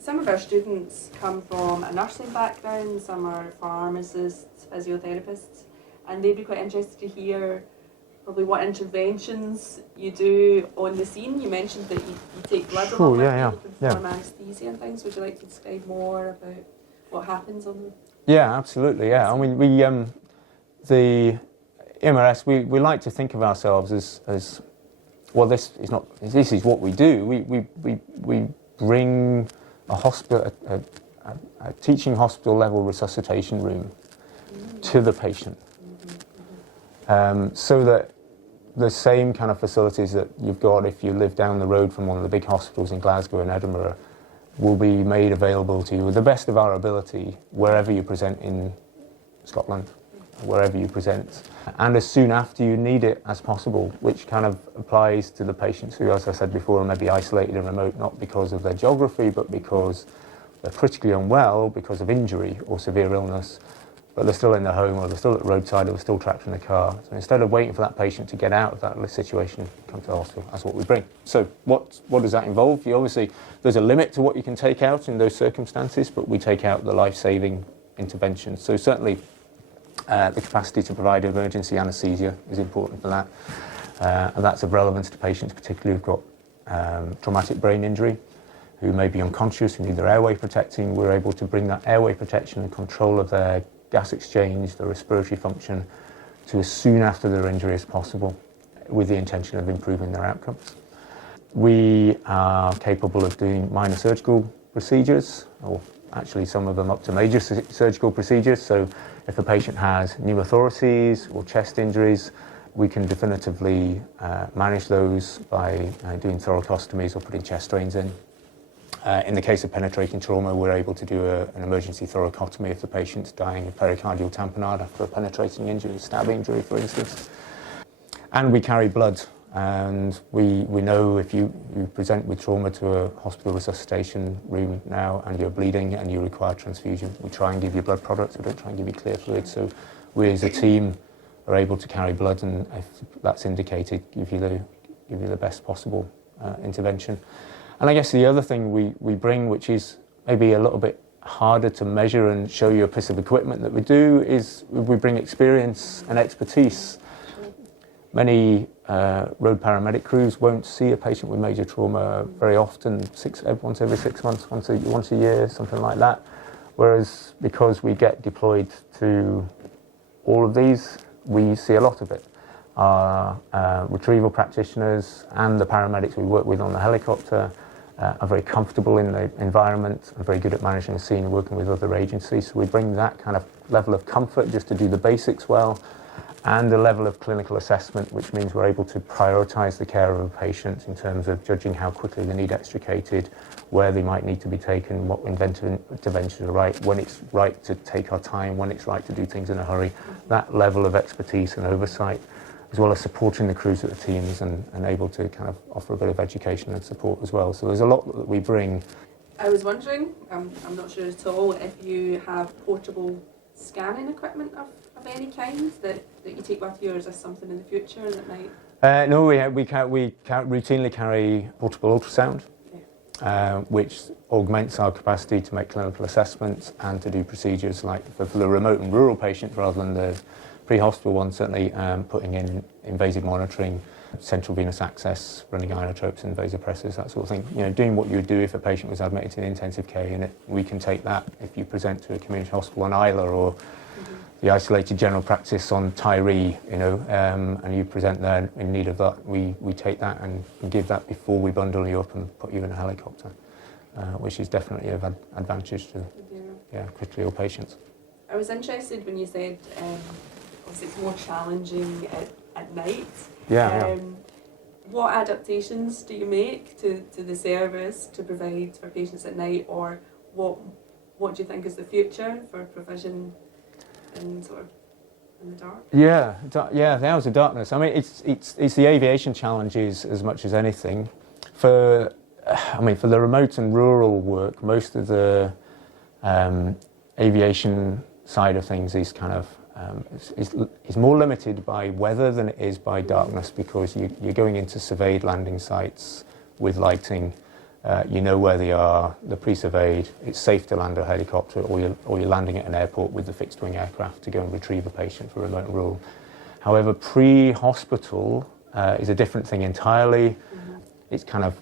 some of our students come from a nursing background, some are pharmacists, physiotherapists, and they'd be quite interested to hear probably what interventions you do on the scene. You mentioned that you take blood along with you, you perform anaesthesia and things. Would you like to describe more about what happens on the... Yeah, absolutely, yeah. I mean, the EMRS, we like to think of ourselves as well, this is what we do. We bring a teaching hospital level resuscitation room to the patient. So that the same kind of facilities that you've got if you live down the road from one of the big hospitals in Glasgow and Edinburgh will be made available to you with the best of our ability wherever you present in Scotland, wherever you present, and as soon after you need it as possible, which kind of applies to the patients who, as I said before, are maybe isolated and remote, not because of their geography, but because they're critically unwell because of injury or severe illness, but they're still in their home or they're still at the roadside or they're still trapped in a car. So instead of waiting for that patient to get out of that situation, come to the hospital. That's what we bring. So what does that involve? Obviously, there's a limit to what you can take out in those circumstances, but we take out the life-saving interventions. So certainly the capacity to provide emergency anaesthesia is important for that. And that's of relevance to patients, particularly who've got traumatic brain injury, who may be unconscious, who need their airway protecting. We're able to bring that airway protection and control of their gas exchange, the respiratory function, to as soon after their injury as possible, with the intention of improving their outcomes. We are capable of doing minor surgical procedures, or actually some of them up to major surgical procedures. So if a patient has pneumothoraces or chest injuries, we can definitively manage those by doing thoracostomies or putting chest drains in. In the case of penetrating trauma, we're able to do an emergency thoracotomy if the patient's dying of pericardial tamponade after a penetrating injury, stab injury, for instance. And we carry blood, and we know if you present with trauma to a hospital resuscitation room now and you're bleeding and you require transfusion, we try and give you blood products, we don't try and give you clear fluid. So we as a team are able to carry blood, and if that's indicated, give you the best possible intervention. And I guess the other thing we bring, which is maybe a little bit harder to measure and show you a piece of equipment that we do, is we bring experience and expertise. Many road paramedic crews won't see a patient with major trauma very often, once every 6 months, once a year, something like that. Whereas because we get deployed to all of these, we see a lot of it. Our retrieval practitioners and the paramedics we work with on the helicopter are very comfortable in the environment and very good at managing the scene and working with other agencies. So we bring that kind of level of comfort just to do the basics well, and a level of clinical assessment, which means we're able to prioritise the care of a patient in terms of judging how quickly they need extricated, where they might need to be taken, what interventions are right, when it's right to take our time, when it's right to do things in a hurry. That level of expertise and oversight, as well as supporting the crews at the teams and able to kind of offer a bit of education and support as well. So there's a lot that we bring. I was wondering, I'm not sure at all, if you have portable scanning equipment of any kind that you take with you, or is this something in the future that might... No, we routinely carry portable ultrasound, which augments our capacity to make clinical assessments and to do procedures like for the remote and rural patients rather than the pre-hospital ones, certainly putting in invasive monitoring, central venous access, running inotropes and vasopressors, that sort of thing. You know, doing what you would do if a patient was admitted to an intensive care unit. We can take that if you present to a community hospital on Isla or the isolated general practice on Tyree, you know, and you present there in need of that. We take that and give that before we bundle you up and put you in a helicopter, which is definitely of advantage to critically ill patients. I was interested when you said obviously it's more challenging at night. What adaptations do you make to the service to provide for patients at night, or what do you think is the future for provision in the dark? The hours of darkness. I mean, it's the aviation challenges as much as anything. For the remote and rural work, most of the aviation side of things is kind of is more limited by weather than it is by darkness, because you're going into surveyed landing sites with lighting, you know where they are, they're pre-surveyed, it's safe to land a helicopter, or you're landing at an airport with the fixed-wing aircraft to go and retrieve a patient for remote and rural. However, pre-hospital is a different thing entirely. It's kind of,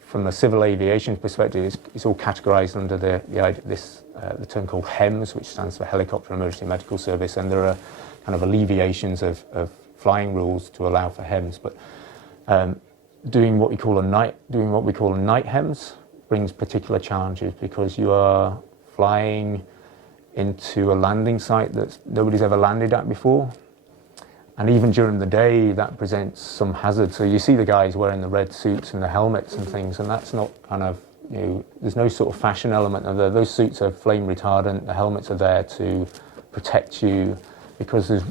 from a civil aviation perspective, it's all categorised under the term called HEMS, which stands for Helicopter Emergency Medical Service, and there are kind of alleviations of flying rules to allow for HEMS. But doing what we call a night HEMS brings particular challenges, because you are flying into a landing site that nobody's ever landed at before. And even during the day, that presents some hazard. So you see the guys wearing the red suits and the helmets and things, and that's not kind of, there's no sort of fashion element of that. Those suits are flame retardant, the helmets are there to protect you, because there's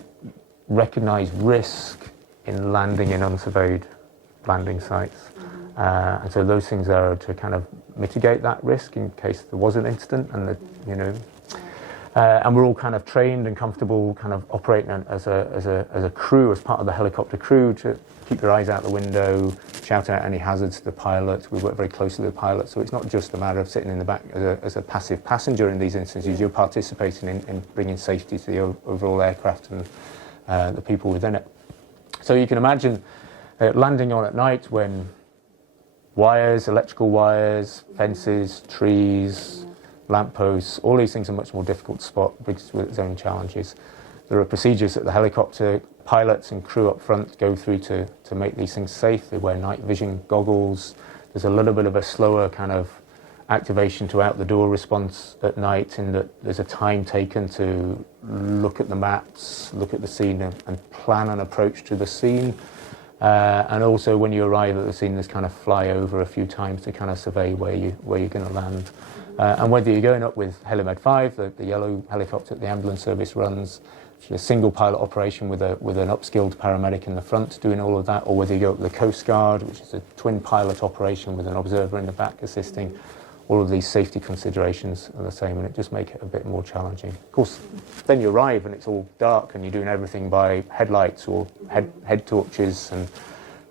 recognised risk in landing in unsurveyed landing sites. And so those things are to kind of mitigate that risk in case there was an incident, and and we're all kind of trained and comfortable kind of operating as a crew, as part of the helicopter crew, to keep your eyes out the window, shout out any hazards to the pilots. We work very closely with the pilots, so it's not just a matter of sitting in the back as a passive passenger in these instances. You're participating in bringing safety to the overall aircraft and the people within it. So you can imagine landing on at night when wires, electrical wires, fences, trees, lampposts, all these things are much more difficult to spot, brings with its own challenges. There are procedures that the helicopter pilots and crew up front go through to make these things safe. They wear night vision goggles. There's a little bit of a slower kind of activation to out the door response at night, in that there's a time taken to look at the maps, look at the scene, and plan an approach to the scene. And also when you arrive at the scene, there's kind of fly over a few times to kind of survey where you're going to land. And whether you're going up with Helimed 5, the yellow helicopter that the ambulance service runs, which is a single pilot operation with an upskilled paramedic in the front doing all of that, or whether you go up with the Coast Guard, which is a twin pilot operation with an observer in the back assisting, all of these safety considerations are the same, and it just makes it a bit more challenging. Of course, then you arrive and it's all dark and you're doing everything by headlights or head torches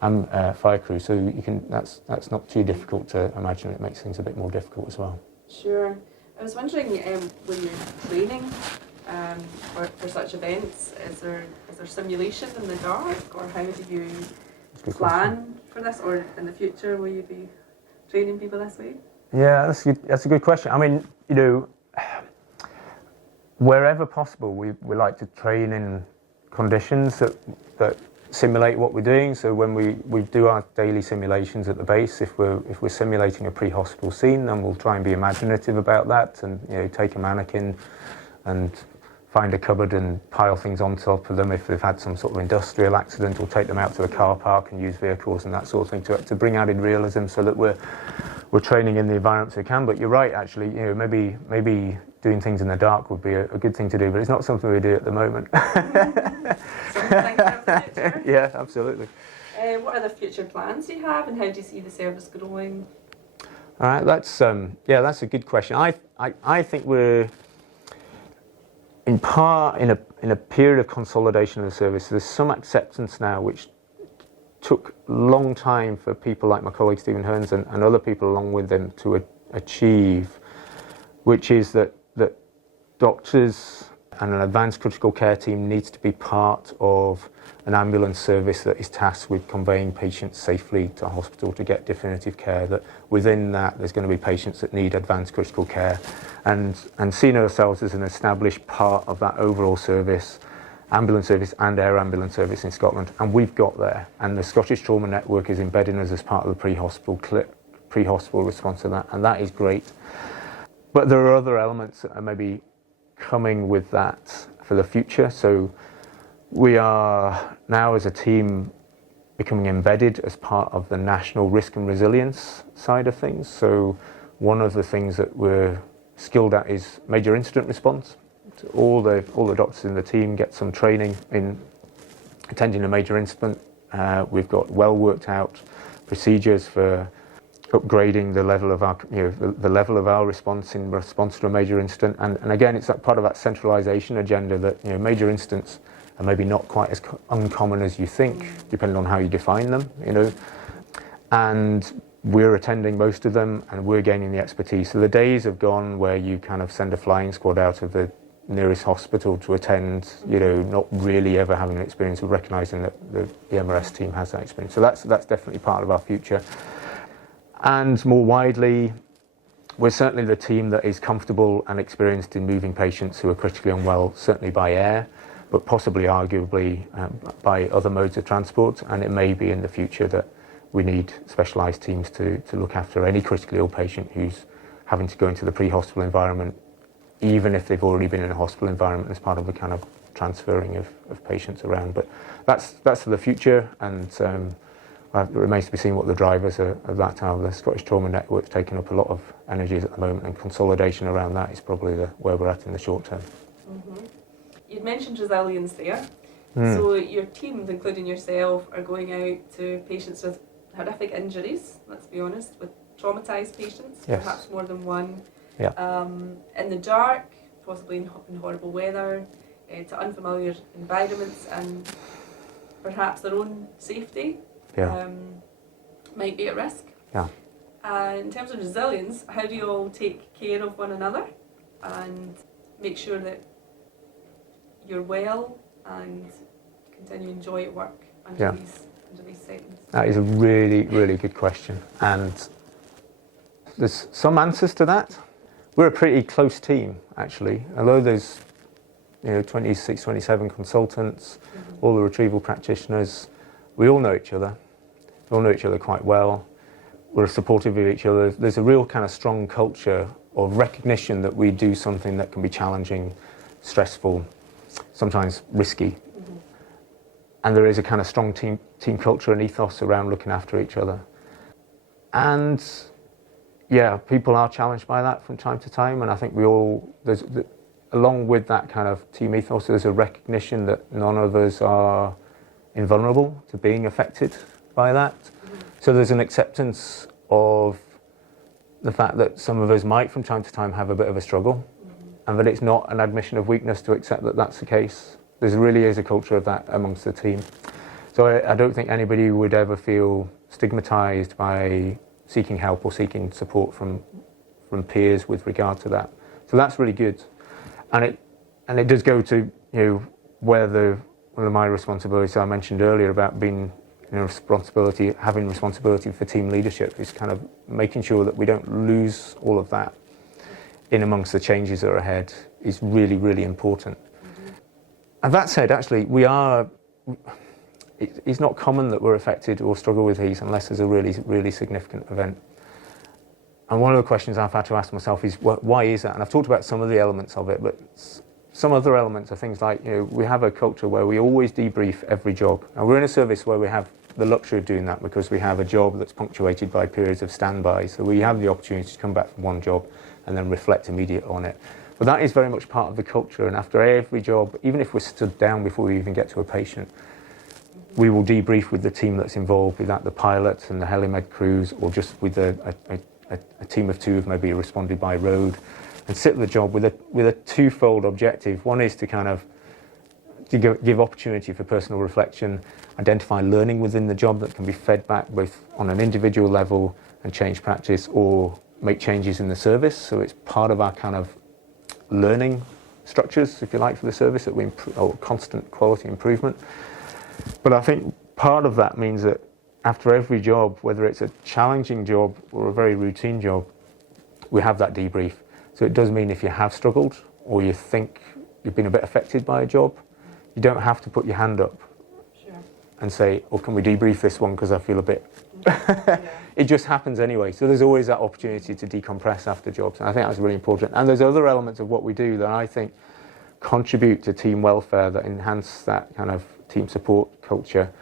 and fire crew, so that's not too difficult to imagine. It makes things a bit more difficult as well. Sure. I was wondering, when you're training for such events, is there simulation in the dark, or how do you plan for this, or in the future will you be training people this way? Yeah, that's a good question. I mean, wherever possible, we like to train in conditions that simulate what we're doing. So when we do our daily simulations at the base, if we're simulating a pre-hospital scene, then we'll try and be imaginative about that, and take a mannequin and find a cupboard and pile things on top of them. If they've had some sort of industrial accident, we'll take them out to a car park and use vehicles and that sort of thing to bring added realism, so that we're training in the environments we can. But you're right, actually, maybe doing things in the dark would be a good thing to do, but it's not something we do at the moment. Something for the future. Yeah, absolutely. What are the future plans you have, and how do you see the service growing? All right, that's a good question. I think we're in part in a period of consolidation of the service. There's some acceptance now, which took a long time for people like my colleague Stephen Hearns and other people along with them to achieve, which is that doctors and an advanced critical care team needs to be part of an ambulance service that is tasked with conveying patients safely to hospital to get definitive care. That within that there's going to be patients that need advanced critical care, and seeing ourselves as an established part of that overall service, ambulance service and air ambulance service in Scotland, and we've got there, and the Scottish Trauma Network is embedding us as part of the pre-hospital response to that, and that is great. But there are other elements that are maybe coming with that for the future. So we are now as a team becoming embedded as part of the national risk and resilience side of things. So one of the things that we're skilled at is major incident response. So all the doctors in the team get some training in attending a major incident. We've got well worked out procedures for upgrading the level of our, the level of our response in response to a major incident, and again, it's that part of that centralisation agenda that major incidents are maybe not quite as uncommon as you think, depending on how you define them, and we're attending most of them and we're gaining the expertise. So the days have gone where you kind of send a flying squad out of the nearest hospital to attend, you know, not really ever having an experience of recognising that the EMRS team has that experience. So that's definitely part of our future. And more widely, we're certainly the team that is comfortable and experienced in moving patients who are critically unwell, certainly by air, but possibly arguably by other modes of transport. And it may be in the future that we need specialised teams to look after any critically ill patient who's having to go into the pre-hospital environment, even if they've already been in a hospital environment as part of a kind of transferring of patients around. But that's for the future, and it remains to be seen what the drivers are of that. How the Scottish Trauma Network's taking up a lot of energies at the moment, and consolidation around that is probably where we're at in the short term. Mm-hmm. You'd mentioned resilience there. So your teams, including yourself, are going out to patients with horrific injuries, let's be honest, with traumatised patients, yes. Perhaps more than one, yeah. In the dark, possibly in horrible weather, to unfamiliar environments, and perhaps their own safety yeah. Might be at risk. Yeah. In terms of resilience, how do you all take care of one another and make sure that you're well and continue to enjoy at work under these settings? That is a really, really good question, and there's some answers to that. We're a pretty close team, actually, although there's 26, 27 consultants, all the retrieval practitioners. We all know each other. We all know each other quite well. We're supportive of each other. There's a real kind of strong culture of recognition that we do something that can be challenging, stressful, sometimes risky. And there is a kind of strong team culture and ethos around looking after each other. And yeah, people are challenged by that from time to time, and I think along with that kind of team ethos, there's a recognition that none of us are invulnerable to being affected by that. So there's an acceptance of the fact that some of us might from time to time have a bit of a struggle, and that it's not an admission of weakness to accept that that's the case. There really is a culture of that amongst the team. So I don't think anybody would ever feel stigmatised by seeking help or seeking support from peers with regard to that. So that's really good. And it does go to where one of my responsibilities I mentioned earlier about being having responsibility for team leadership is kind of making sure that we don't lose all of that in amongst the changes that are ahead is really, really important. And that said, actually, it's not common that we're affected or struggle with these unless there's a really, really significant event. And one of the questions I've had to ask myself is, why is that? And I've talked about some of the elements of it, but some other elements are things like, we have a culture where we always debrief every job. Now, we're in a service where we have the luxury of doing that because we have a job that's punctuated by periods of standby. So we have the opportunity to come back from one job and then reflect immediately on it. But that is very much part of the culture, and after every job, even if we're stood down before we even get to a patient, we will debrief with the team that's involved, with that the pilots and the helimed crews, or just with a team of two who've maybe responded by road, and sit with the job with a twofold objective. One is to kind of give opportunity for personal reflection, identify learning within the job that can be fed back both on an individual level and change practice, or make changes in the service. So it's part of our kind of learning structures, if you like, for the service, that we or constant quality improvement. But I think part of that means that after every job, whether it's a challenging job or a very routine job, we have that debrief. So it does mean if you have struggled or you think you've been a bit affected by a job, you don't have to put your hand up and say, oh, can we debrief this one because I feel a bit... It just happens anyway. So there's always that opportunity to decompress after jobs. And I think that's really important. And there's other elements of what we do that I think contribute to team welfare, that enhance that kind of team support culture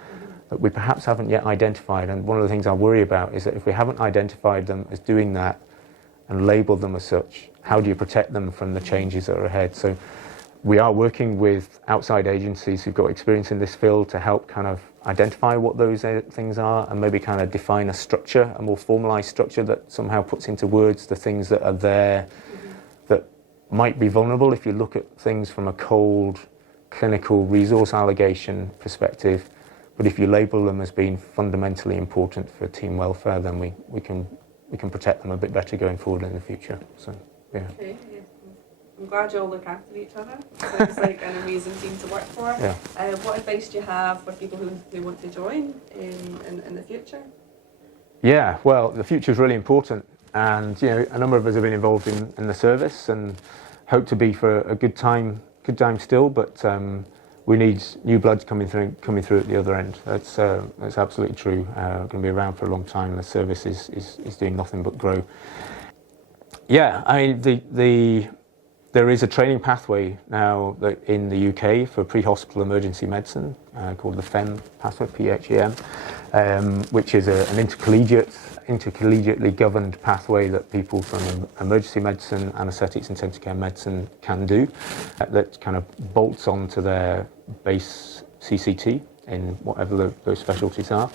that we perhaps haven't yet identified. And one of the things I worry about is that if we haven't identified them as doing that and labelled them as such, how do you protect them from the changes that are ahead? So we are working with outside agencies who've got experience in this field to help kind of identify what those things are and maybe kind of define a structure, a more formalised structure that somehow puts into words the things that are there that might be vulnerable if you look at things from a cold clinical resource allocation perspective, But if you label them as being fundamentally important for team welfare, then we can protect them a bit better going forward in the future. So, yeah. Okay, yeah. I'm glad you all look after each other. Sounds like an amazing team to work for. Yeah. What advice do you have for people who want to join in the future? Yeah, well, the future is really important, and a number of us have been involved in the service and hope to be for a good time still. But we need new blood coming through at the other end. That's absolutely true. We're going to be around for a long time. The service is doing nothing but grow. Yeah, I mean there is a training pathway now in the UK for pre-hospital emergency medicine called the FEM pathway, PHEM, which is an intercollegiately governed pathway that people from emergency medicine, anaesthetics, intensive care medicine can do. That kind of bolts onto their base CCT in whatever those specialties are.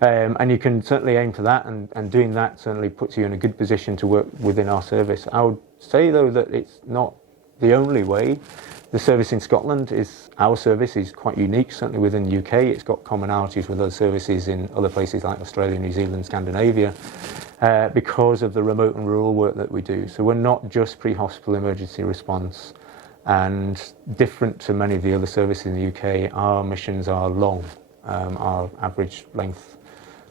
And you can certainly aim for that, and doing that certainly puts you in a good position to work within our service. I would say, though, that it's not the only way. The service in Scotland our service is quite unique, certainly within the UK. It's got commonalities with other services in other places like Australia, New Zealand, Scandinavia, because of the remote and rural work that we do. So we're not just pre-hospital emergency response, and different to many of the other services in the UK, our missions are long. Our average length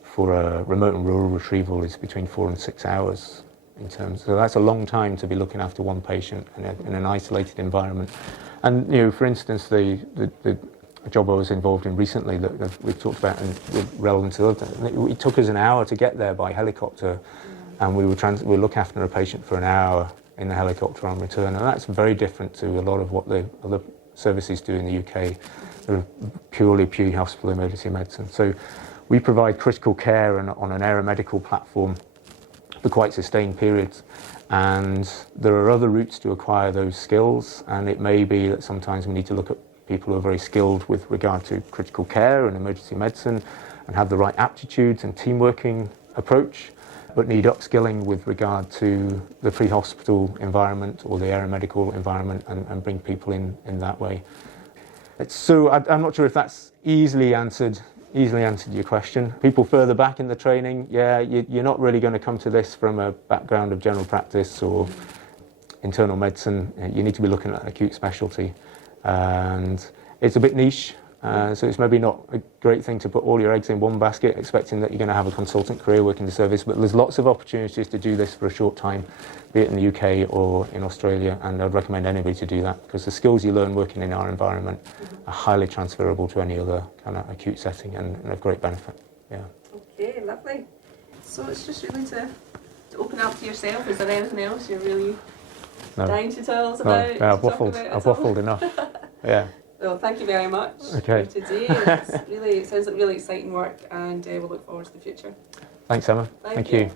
for a remote and rural retrieval is between 4 and 6 hours in terms. So that's a long time to be looking after one patient in an isolated environment. And for instance, the job I was involved in recently that we've talked about and with relevant to other, it took us an hour to get there by helicopter, and we were looking after a patient for an hour in the helicopter on return, and that's very different to a lot of what the other services do in the UK. They're purely hospital emergency medicine. So we provide critical care on an aeromedical platform for quite sustained periods, and there are other routes to acquire those skills, and it may be that sometimes we need to look at people who are very skilled with regard to critical care and emergency medicine and have the right aptitudes and team working approach, but need upskilling with regard to the pre-hospital environment or the aeromedical environment, and bring people in that way. So I'm not sure if that's easily answered your question. People further back in the training, you're not really going to come to this from a background of general practice or internal medicine. You need to be looking at acute specialty, and it's a bit niche. So it's maybe not a great thing to put all your eggs in one basket, expecting that you're going to have a consultant career working the service, but there's lots of opportunities to do this for a short time, be it in the UK or in Australia, and I'd recommend anybody to do that, because the skills you learn working in our environment are highly transferable to any other kind of acute setting and of great benefit. Yeah. Okay, lovely. So it's just really to open up to yourself. Is there anything else you're really dying to tell us about? No, I've waffled enough. Yeah. Well, thank you very much for today. It sounds like really exciting work, and we'll look forward to the future. Thanks, Emma. Thank you.